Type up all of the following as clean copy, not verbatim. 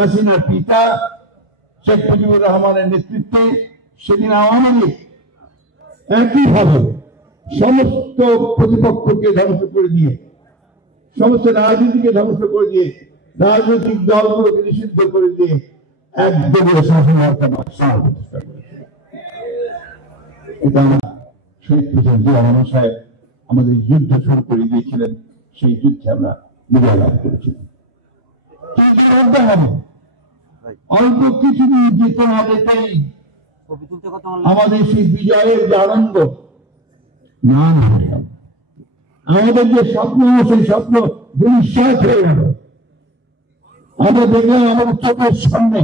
হাসিনার পিতা শেখ মুজিবুর রহমানের নেতৃত্বে সেদিন আওয়ামী লীগ একইভাবে সমস্ত প্রতিপক্ষকে ধ্বংস করে দিয়ে, সমস্ত রাজনীতিকে ধ্বংস করে দিয়ে, রাজনৈতিক দলগুলোকে নিষিদ্ধ করে দিয়ে একদলীয় শাসন প্রতিষ্ঠা করেছে। এটা শহীদ প্রেসিডেন্ট জিয়া রহমান সাহেব আমাদের যুদ্ধ শুরু করে দিয়েছিলেন, সেই যুদ্ধে আমরা বিজয় লাভ করেছিলাম। অল্প কিছুদিন যেতে না যেতেই আমাদের সেই বিজয়ের যে আনন্দ না হয়ে গেল, আমাদের যে স্বপ্ন সেই স্বপ্ন দুঃশ্বাস হয়ে গেল। আমরা দেখলাম আমাদের চোখের সামনে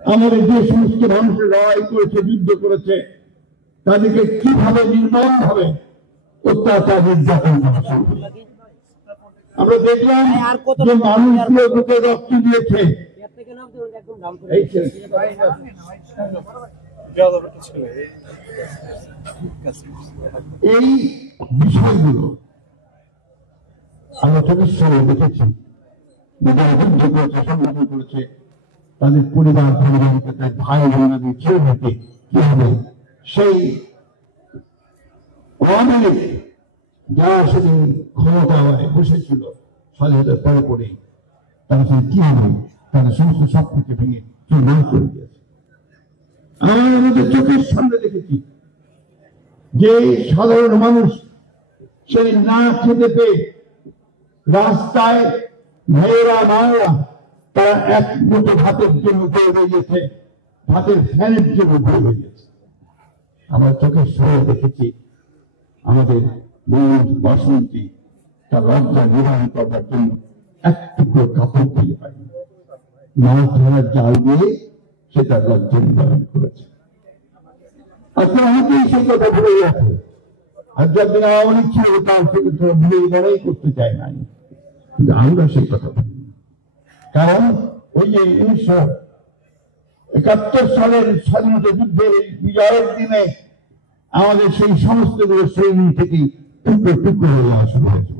আমাদের যে সমস্ত মানুষের লড়াই করেছে, যুদ্ধ করেছে, তাদেরকে কিভাবে নির্মম ভাবে অত্যাচার নির্যাতন করা সম্ভব। আমরা দেখলাম যে মানুষগুলো বুকে রক্ত দিয়েছে। এই বিষয়গুলো আমরা চোখের সামনে দেখেছি। যুদ্ধ করেছে তাদের পরিবার পরিবারকে, তার ভাই বোনদের ছেলেমেয়েকে কিভাবে সেই আওয়ামী লীগ যারা সেদিন ক্ষমতায় বসেছিল স্বাধীনতার পরে পরে, তারা সেই কিভাবে তারা সমস্ত সবকিছু ভেঙে চুরমার করে দিয়েছে। আমরা আমাদের চোখের সামনে দেখেছি যে সাধারণ মানুষ সেই না খেতে পেয়ে রাস্তায় মেয়েরা মায়েরা তারা এক মুঠো ভাতের জন্য বয়ে বেরিয়েছে, ভাতের ফ্যানের জন্য বয়ে বেরিয়েছে। আমরা চোখের সামনে দেখেছি আমাদের বাসন্তী তার লজ্জা নিবারণ করবার জন্য একটুকু কাপড় খুঁজে পায়নি, মাছ ধরার জাল দিয়ে সেটা লজ্জা নিবারণ করেছে। আজকে অনেকেই সেই কথা ভুলে গেছে, আর যাদের আওয়ামী লীগ ছিল তার থেকে ভুলে লড়াই করতে চায় নাই, কিন্তু আমরা সেই কথা বলি। কারণ ওই যে 1971 সালের স্বাধীনতা যুদ্ধের বিজয়ের দিনে আমাদের সেই সমস্ত গুলো শ্রেণী থেকে টুকরো টুকরো হয়ে যাওয়া শুরু হয়েছে।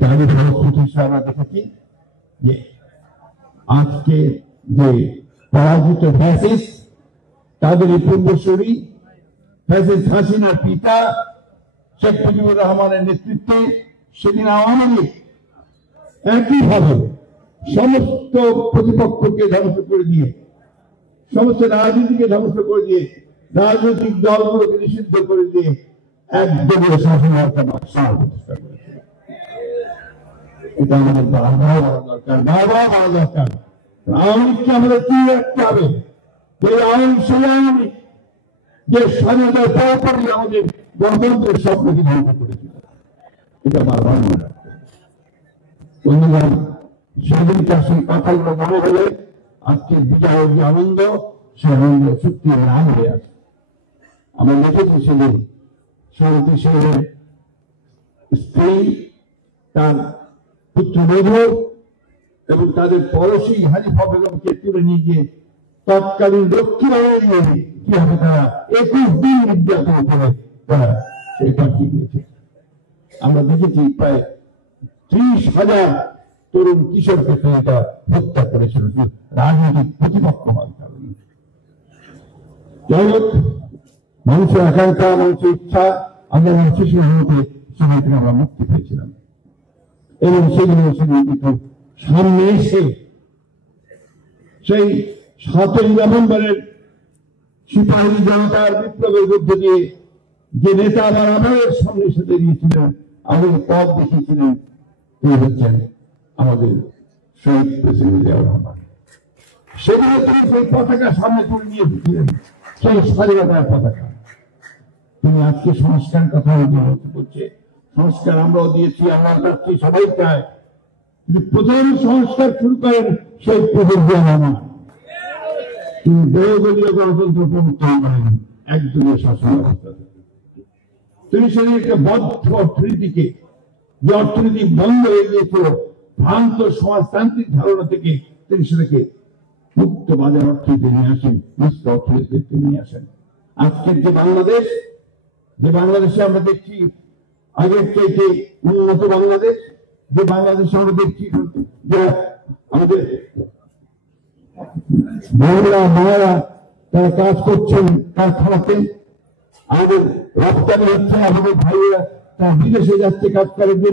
তারই ফলশ্রুতি হিসাবে আমরা দেখেছি যে আজকে যে পরাজিত ফ্যাসিস্ট, তাদের এই পূর্বসূরি ফ্যাসিস্ট হাসিনার পিতা শেখ মুজিবুর রহমানের নেতৃত্বে সেদিন আওয়ামী লীগ একইভাবে সমস্ত প্রতিপক্ষকে ধ্বংস করে দিয়ে, সমস্ত রাজনীতিকে ধ্বংস করে দিয়ে, রাজনৈতিক দলগুলোকে নিষিদ্ধ করে দিয়ে একদলীয় শাসন প্রতিষ্ঠা করেছে। এটা আমাদের বারবার বলা দরকার, বারবার বলা দরকার। আওয়ামী লীগকে আমাদের কি রাখতে হবে? আওয়ামী লীগ সেই আওয়ামী লীগ যে স্বাধীনতার পরপরই আমাদের গণতন্ত্রের স্বপ্নকে ধ্বংস করেছিল। এটা বারবার মনে রাখতে হবে। বন্ধুগণ, সেদিন চাষের কথাগুলো মনে হলে আজকে বিজয়ের যে আনন্দ, সে আনন্দ সত্যি রাগ হয়ে আছে। আমরা দেখেছি সেদিন সমিতি সেনের স্ত্রী, তার পুত্রবধূ এবং তাদের পড়োশী হানিফা বেগমকে তুলে নিয়ে গিয়ে তৎকালীন রক্ষী বাহিনী কিভাবে তারা 21 দিন নির্যাতন করে তারা সেই পাঠিয়ে দিয়েছে। আমরা দেখেছি প্রায় 30,000 তরুণ কিশোরকে তারা হত্যা করেছিল রাজনৈতিক প্রতিপক্ষ হওয়ার কারণে। যাই হোক, মানুষের আকাঙ্ক্ষা, মানুষের ইচ্ছা, আমরা শিশুর মধ্যে সেখান থেকে আমরা মুক্তি পেয়েছিলাম এবং সেগুলো কিন্তু সামনে এসে সেই 7ই নভেম্বরের সিপাহী জনতার বিপ্লবের মধ্যে দিয়ে যে নেতা আবার আমাদের সামনে এসে দাঁড়িয়েছিলেন, আমাদের পথ দেখিয়েছিলেন, তিনি হচ্ছেন আমাদের শহীদ প্রেসিডেন্ট জিয়াউর রহমান। সেগুলো তিনি সেই পতাকা সামনে তুলে নিয়ে এসেছিলেন, সেই স্বাধীনতার পতাকা। তিনি আজকে সংস্কার কথা বলছে, সংস্কার আমরাও দিয়েছি, আমরা চাচ্ছি, সবাই চায়, কিন্তু প্রথম সংস্কার শুরু করেন সেই প্রেসিডেন্ট জিয়াউর রহমান। তিনি বহুদলীয় গণতন্ত্র প্রবর্তন করেন একদলীয় শাসন ব্যবস্থা থেকে। তিনি সেদিন একটা বদ্ধ অর্থনীতিকে, যে অর্থনীতি বন্ধ হয়ে গিয়েছিল ভ্রান্ত সমাজতান্ত্রিক ধারণা থেকে, তিনি সেটাকে মুক্ত বাজার অর্থনীতি নিয়ে আসেন, মুক্ত অর্থনীতিতে নিয়ে আসেন। আজকের যে বাংলাদেশ, যে বাংলাদেশে আমরা দেখছি আগের চাইতে উন্নত বাংলাদেশ, যে বাংলাদেশে আমরা দেখছি যে আমাদের মহিলা মায়েরা তারা কাজ করছেন কারখানাতে, আমাদের রপ্তানি হচ্ছে, আমাদের ভাইয়েরা তারা বিদেশে যাচ্ছে কাজ করার জন্য।